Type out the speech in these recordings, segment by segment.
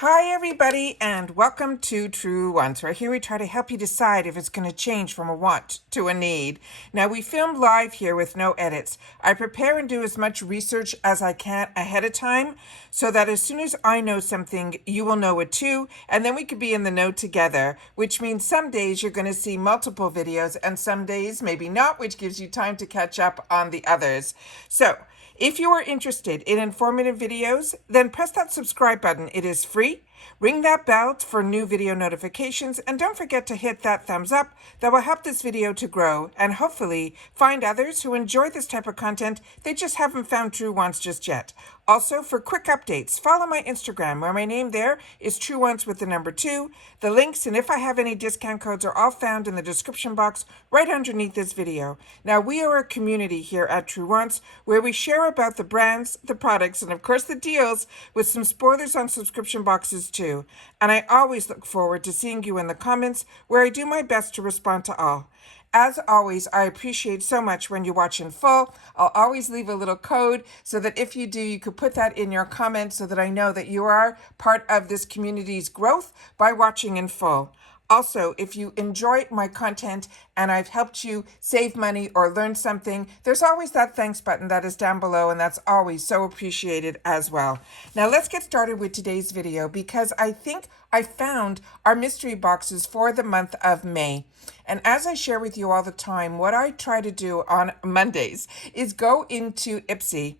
Hi everybody and welcome to Truewants, where here we try to help you decide if it's going to change from a want to a need. Now we film live here with no edits. I prepare and do as much research as I can ahead of time so that as soon as I know something, you will know it too, and then we could be in the know together, which means some days you're going to see multiple videos and some days maybe not, which gives you time to catch up on the others. So, if you are interested in informative videos, then press that subscribe button. It is free. Ring that bell for new video notifications, and don't forget to hit that thumbs up. That will help this video to grow and hopefully find others who enjoy this type of content. They just haven't found Truewants just yet. Also, for quick updates, follow my Instagram, where my name there is Truewants with the number 2. The links, and if I have any discount codes, are all found in the description box right underneath this video. Now, we are a community here at Truewants where we share about the brands, the products, and of course the deals, with some spoilers on subscription boxes too. And I always look forward to seeing you in the comments, where I do my best to respond to all. As always, I appreciate so much when you watch in full. I'll always leave a little code so that if you do, you could put that in your comments so that I know that you are part of this community's growth by watching in full. Also, if you enjoy my content and I've helped you save money or learn something, there's always that thanks button that is down below, and that's always so appreciated as well. Now let's get started with today's video, because I think I found our mystery boxes for the month of May. And as I share with you all the time, what I try to do on Mondays is go into Ipsy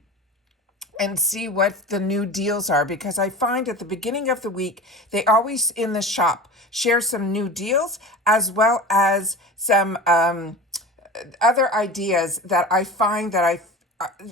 and see what the new deals are, because I find at the beginning of the week, they always in the shop share some new deals as well as some other ideas that I find that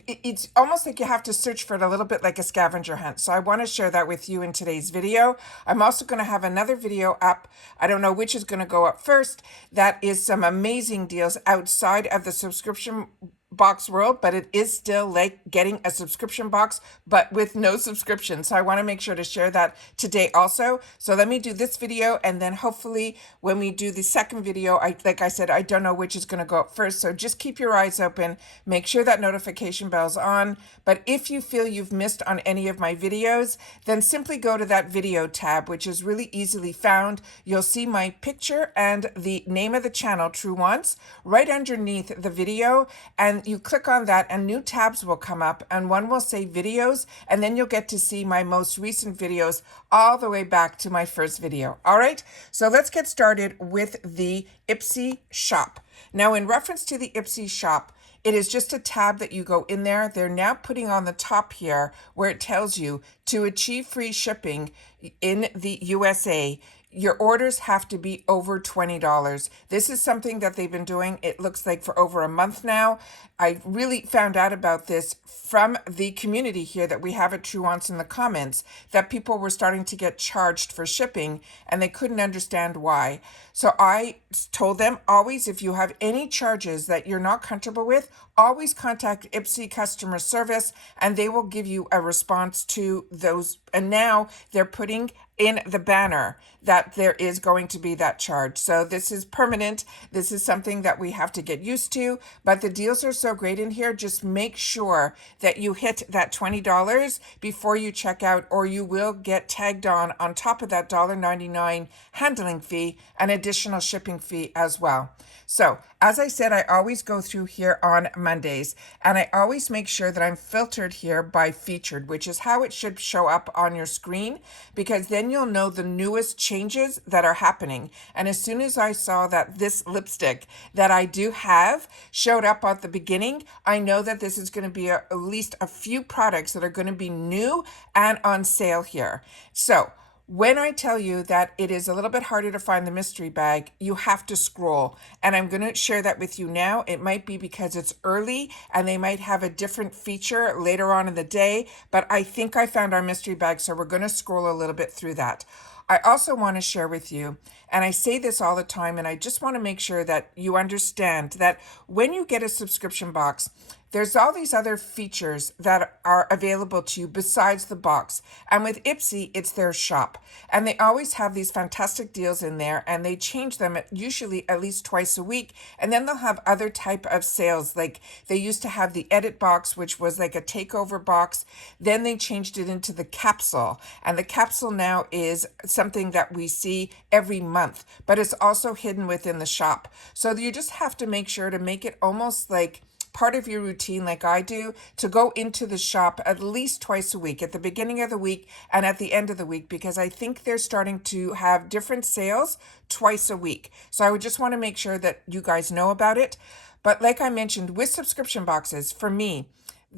it's almost like you have to search for it a little bit like a scavenger hunt. So I want to share that with you in today's video. I'm also going to have another video up. I don't know which is going to go up first. That is some amazing deals outside of the subscription box world, but it is still like getting a subscription box but with no subscription. So I want to make sure to share that today also. So let me do this video, and then hopefully when we do the second video, like I said, I don't know which is going to go up first, so just keep your eyes open, make sure that notification bell's on. But if you feel you've missed on any of my videos, then simply go to that video tab, which is really easily found. You'll see my picture and the name of the channel, Truewants, right underneath the video, and you click on that and new tabs will come up, and one will say videos, and then you'll get to see my most recent videos all the way back to my first video. All right, so let's get started with the Ipsy shop. Now, in reference to the Ipsy shop, it is just a tab that you go in there. They're now putting on the top here where it tells you to achieve free shipping in the USA, your orders have to be over $20. This is something that they've been doing, it looks like, for over a month now. I really found out about this from the community here that we have at Truewants in the comments, that people were starting to get charged for shipping and they couldn't understand why. So I told them, always, if you have any charges that you're not comfortable with, always contact Ipsy customer service and they will give you a response to those. And now they're putting in the banner that there is going to be that charge. So this is permanent. This is something that we have to get used to, but the deals are so great in here. Just make sure that you hit that $20 before you check out, or you will get tagged on top of that $1.99 handling fee, an additional shipping fee as well. So as I said, I always go through here on Mondays, and I always make sure that I'm filtered here by featured, which is how it should show up on your screen, because then you'll know the newest changes that are happening. And as soon as I saw that this lipstick that I do have showed up at the beginning, I know that this is going to be at least a few products that are going to be new and on sale here. So when I tell you that it is a little bit harder to find the mystery bag, you have to scroll. And I'm going to share that with you now. It might be because it's early and they might have a different feature later on in the day, but I think I found our mystery bag, so we're going to scroll a little bit through that. I also want to share with you, and I say this all the time, and I just want to make sure that you understand that when you get a subscription box, there's all these other features that are available to you besides the box. And with Ipsy, it's their shop. And they always have these fantastic deals in there, and they change them usually at least twice a week. And then they'll have other type of sales. Like they used to have the edit box, which was like a takeover box. Then they changed it into the capsule. And the capsule now is something that we see every month, but it's also hidden within the shop. So you just have to make sure to make it almost like part of your routine, like I do, to go into the shop at least twice a week, at the beginning of the week and at the end of the week, because I think they're starting to have different sales twice a week. So I would just want to make sure that you guys know about it. But like I mentioned, with subscription boxes, for me,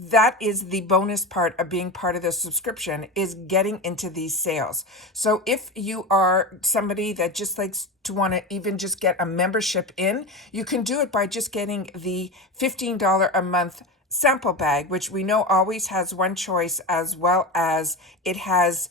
that is the bonus part of being part of the subscription, is getting into these sales. So if you are somebody that just likes to want to even just get a membership in, you can do it by just getting the $15 a month sample bag, which we know always has one choice, as well as it has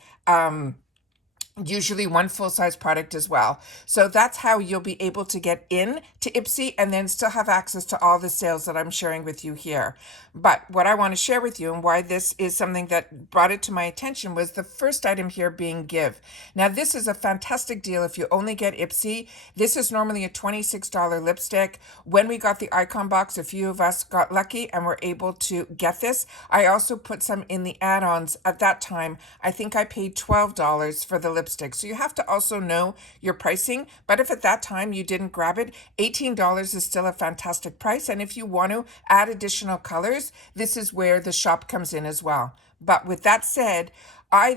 usually one full-size product as well. So that's how you'll be able to get in to Ipsy and then still have access to all the sales that I'm sharing with you here. But what I want to share with you, and why this is something that brought it to my attention, was the first item here being Give. Now this is a fantastic deal if you only get Ipsy. This is normally a $26 lipstick. When we got the icon box, a few of us got lucky and were able to get this. I also put some in the add-ons at that time. I think I paid $12 for the lipstick. So you have to also know your pricing. But if at that time you didn't grab it, $18 is still a fantastic price. And if you want to add additional colors, this is where the shop comes in as well. But with that said,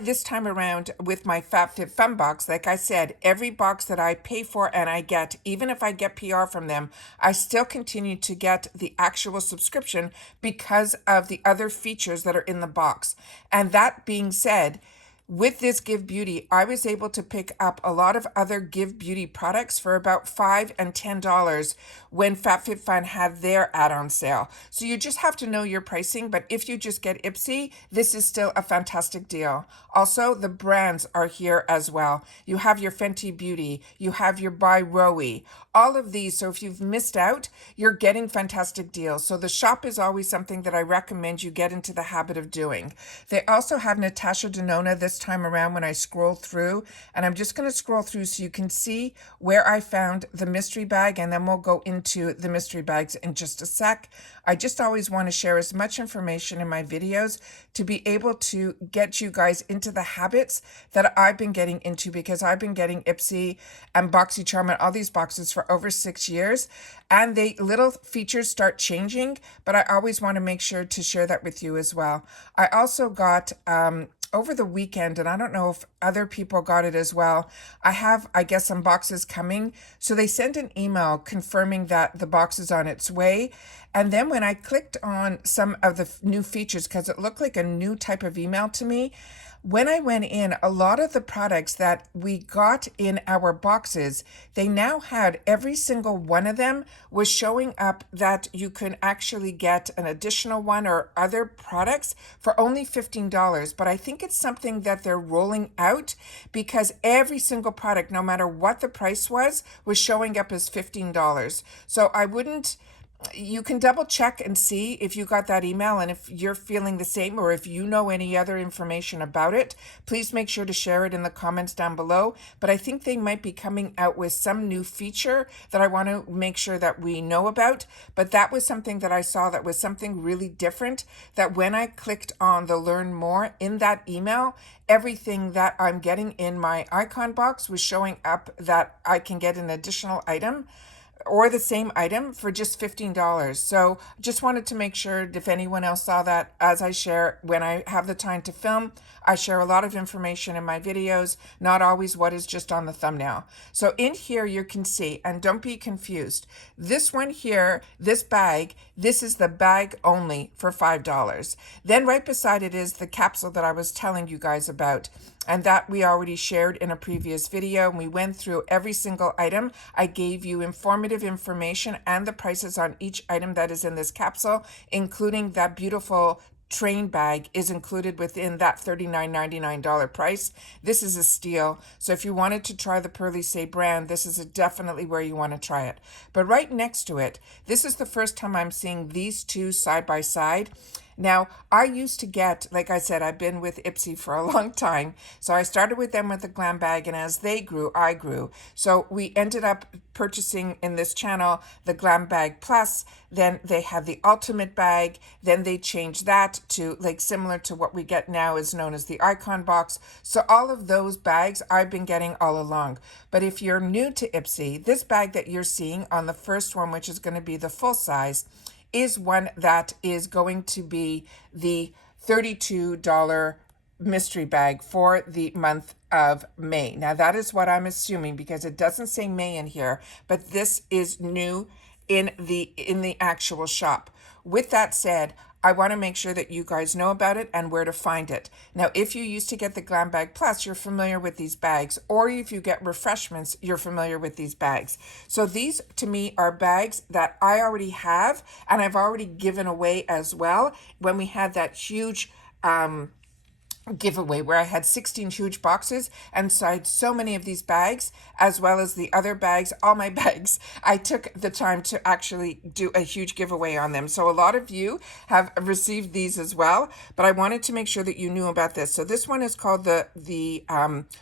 this time around with my FabFitFun box, like I said, every box that I pay for and I get, even if I get PR from them, I still continue to get the actual subscription because of the other features that are in the box. And that being said, with this Give Beauty, I was able to pick up a lot of other Give Beauty products for about $5 and $10 when FabFitFun had their add-on sale. So you just have to know your pricing, but if you just get Ipsy, this is still a fantastic deal. Also, the brands are here as well. You have your Fenty Beauty, you have your By Rowie, all of these. So if you've missed out, you're getting fantastic deals. So the shop is always something that I recommend you get into the habit of doing. They also have Natasha Denona this time around when I scroll through, and I'm just going to scroll through so you can see where I found the mystery bag, and then we'll go into the mystery bags in just a sec. I just always want to share as much information in my videos to be able to get you guys into the habits that I've been getting into, because I've been getting Ipsy and BoxyCharm and all these boxes for over 6 years, and they little features start changing, but I always want to make sure to share that with you as well. I also got over the weekend, and I don't know if other people got it as well, I have, I guess, some boxes coming. So they sent an email confirming that the box is on its way. And then when I clicked on some of the new features, because it looked like a new type of email to me, when I went in, a lot of the products that we got in our boxes, they now had every single one of them was showing up that you can actually get an additional one or other products for only $15. But I think it's something that they're rolling out, because every single product, no matter what the price was showing up as $15. So I wouldn't, you can double check and see if you got that email, and if you're feeling the same, or if you know any other information about it, please make sure to share it in the comments down below. But I think they might be coming out with some new feature that I want to make sure that we know about. But that was something that I saw that was something really different, that when I clicked on the learn more in that email, everything that I'm getting in my icon box was showing up that I can get an additional item or the same item for just $15. So just wanted to make sure if anyone else saw that. As I share, when I have the time to film, I share a lot of information in my videos, not always what is just on the thumbnail. So in here you can see, and don't be confused, this one here, this bag, this is the bag only for $5. Then right beside it is the capsule that I was telling you guys about, and that we already shared in a previous video. And we went through every single item. I gave you informative information and the prices on each item that is in this capsule, including that beautiful train bag is included within that $39.99 price. This is a steal. So if you wanted to try the Pearly Say brand, this is definitely where you want to try it. But right next to it, this is the first time I'm seeing these two side by side. Now, I used to get, like I said, I've been with Ipsy for a long time. So I started with them with the glam bag, and as they grew, I grew. So we ended up purchasing in this channel the glam bag plus. Then they had the ultimate bag. Then they changed that to like similar to what we get now is known as the icon box. So all of those bags I've been getting all along. But if you're new to Ipsy, this bag that you're seeing on the first one, which is going to be the full size, is one that is going to be the $32 mystery bag for the month of May. Now that is what I'm assuming because it doesn't say May in here, but this is new in the actual shop. With that said, I want to make sure that you guys know about it and where to find it. Now, if you used to get the Glam Bag Plus, you're familiar with these bags, or if you get refreshments, you're familiar with these bags. So these, to me, are bags that I already have, and I've already given away as well when we had that huge giveaway where I had 16 huge boxes, and so I had so many of these bags as well as the other bags, all my bags. I took the time to actually do a huge giveaway on them. So a lot of you have received these as well, but I wanted to make sure that you knew about this. So this one is called the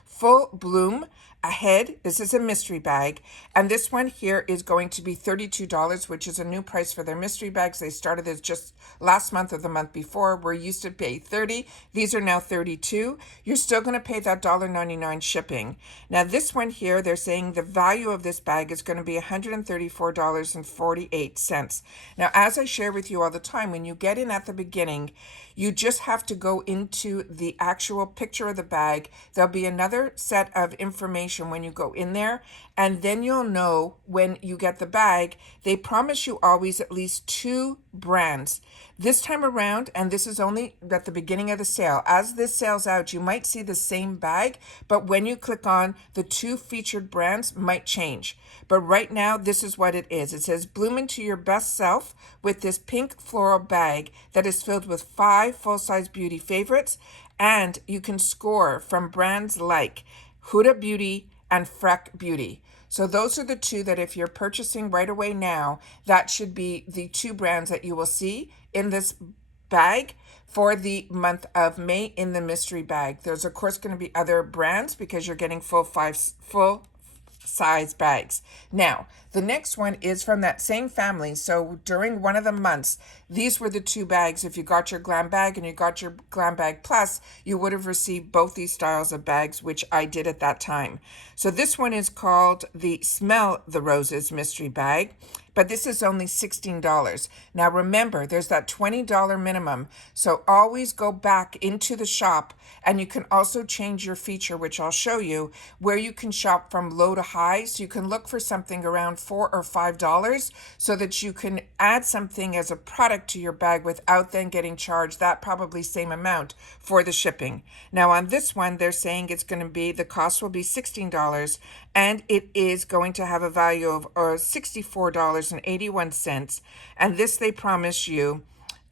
Full Bloom Ahead. This is a mystery bag, and this one here is going to be $32, which is a new price for their mystery bags. They started this just last month or the month before. We're used to pay $30. These are now $32. You're still going to pay that $1.99 shipping. Now this one here, they're saying the value of this bag is going to be $134.48. Now, as I share with you all the time, when you get in at the beginning, you just have to go into the actual picture of the bag. There'll be another set of information when you go in there, and then you'll know when you get the bag. They promise you always at least 2 brands. This time around, and this is only at the beginning of the sale, as this sales out, you might see the same bag, but when you click on the 2 featured brands might change. But right now, this is what it is. It says, bloom into your best self with this pink floral bag that is filled with 5 full-size beauty favorites, and you can score from brands like Huda Beauty and Freck Beauty. So those are the 2 that if you're purchasing right away now, that should be the 2 brands that you will see in this bag for the month of May in the mystery bag. There's of course going to be other brands because you're getting full size bags. Now, the next one is from that same family. So during one of the months, these were the 2 bags. If you got your glam bag and you got your glam bag plus, you would have received both these styles of bags, which I did at that time. So this one is called the Smell the Roses mystery bag, but this is only $16. Now remember, there's that $20 minimum. So always go back into the shop, and you can also change your feature, which I'll show you, where you can shop from low to high. So you can look for something around $4 or $5 so that you can add something as a product to your bag without then getting charged that probably same amount for the shipping. Now on this one, they're saying it's going to be, the cost will be $16, and it is going to have a value of $64.81. And this they promise you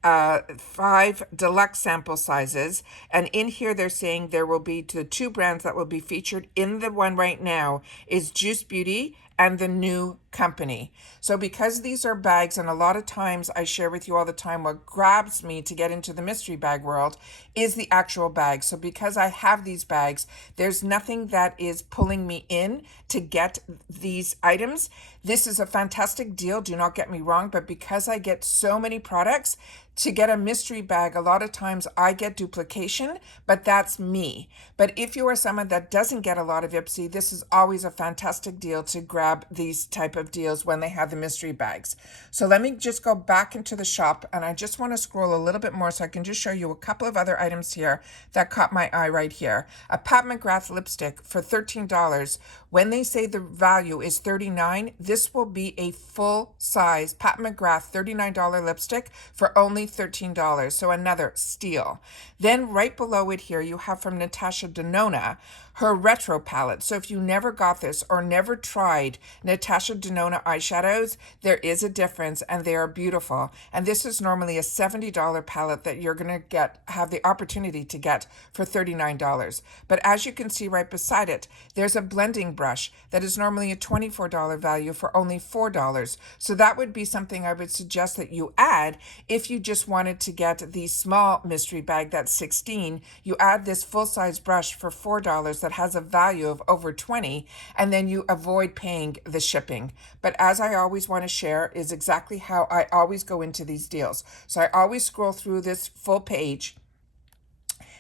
5 deluxe sample sizes, and in here they're saying there will be the 2 brands that will be featured in the one right now is Juice Beauty and the New Company. So because these are bags, and a lot of times I share with you all the time, what grabs me to get into the mystery bag world is the actual bag. So because I have these bags, there's nothing that is pulling me in to get these items. This is a fantastic deal, do not get me wrong, but because I get so many products, to get a mystery bag, a lot of times I get duplication, but that's me. But if you are someone that doesn't get a lot of Ipsy, this is always a fantastic deal to grab these type of deals when they have the mystery bags. So let me just go back into the shop, and I just want to scroll a little bit more so I can just show you a couple of other items here that caught my eye right here. A Pat McGrath lipstick for $13. When they say the value is $39, this will be a full size Pat McGrath $39 lipstick for only $13. So another steal. Then right below it here, you have from Natasha Denona, her retro palette. So if you never got this or never tried Natasha Denona eyeshadows, there is a difference and they are beautiful. And this is normally a $70 palette that you're going to have the opportunity to get for $39. But as you can see right beside it, there's a blending brush that is normally a $24 value for only $4. So that would be something I would suggest that you add if you just wanted to get the small mystery bag that's 16. You add this full-size brush for $4 that has a value of over 20, and then you avoid paying the shipping. But as I always want to share is exactly how I always go into these deals. So I always scroll through this full page,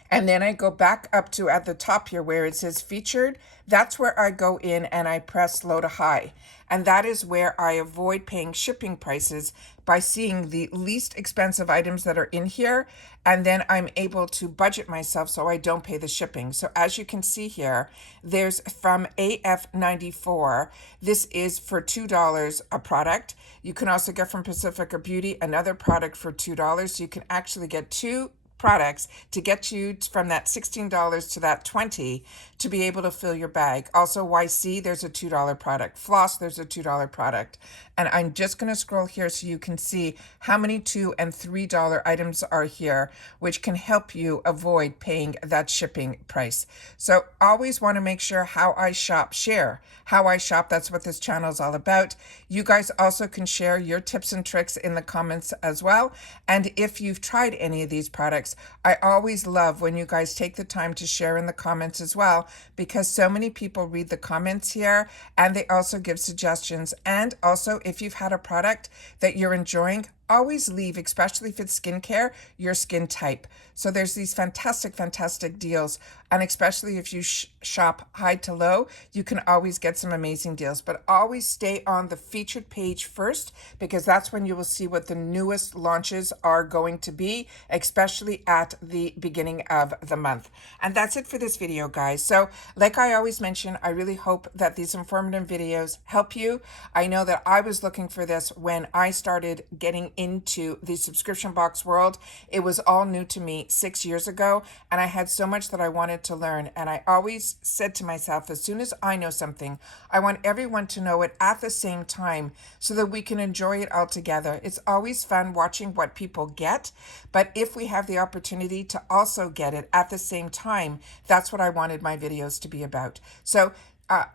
and then I go back up to at the top here where it says featured. That's where I go in and I press low to high. And that is where I avoid paying shipping prices by seeing the least expensive items that are in here. And then I'm able to budget myself so I don't pay the shipping. So as you can see here, there's from AF94. This is for $2 a product. You can also get from Pacifica Beauty another product for $2. So you can actually get two products to get you from that $16 to that $20 to be able to fill your bag. Also, YC, there's a $2 product. Floss, there's a $2 product. And I'm just going to scroll here so you can see how many $2 and $3 items are here, which can help you avoid paying that shipping price. So always want to make sure how I shop, share how I shop. That's what this channel is all about. You guys also can share your tips and tricks in the comments as well. And if you've tried any of these products, I always love when you guys take the time to share in the comments as well, because so many people read the comments here and they also give suggestions. And also, if you've had a product that you're enjoying, always leave, especially if it's skincare, your skin type. So there's these fantastic deals. And especially if you shop high to low, you can always get some amazing deals. But always stay on the featured page first, because that's when you will see what the newest launches are going to be, especially at the beginning of the month. And that's it for this video, guys. So like I always mention, I really hope that these informative videos help you. I know that I was looking for this when I started getting into the subscription box world. It was all new to me 6 years ago, and I had so much that I wanted to learn. And I always said to myself, as soon as I know something, I want everyone to know it at the same time so that we can enjoy it all together. It's always fun watching what people get, but if we have the opportunity to also get it at the same time, that's what I wanted my videos to be about. So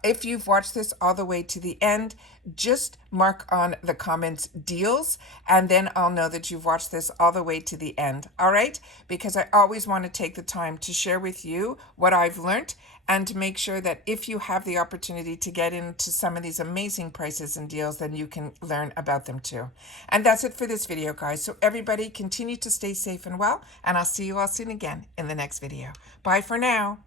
if you've watched this all the way to the end, just mark on the comments deals, and then I'll know that you've watched this all the way to the end. All right? Because I always want to take the time to share with you what I've learned, and to make sure that if you have the opportunity to get into some of these amazing prices and deals, then you can learn about them too. And that's it for this video, guys. So everybody continue to stay safe and well, and I'll see you all soon again in the next video. Bye for now.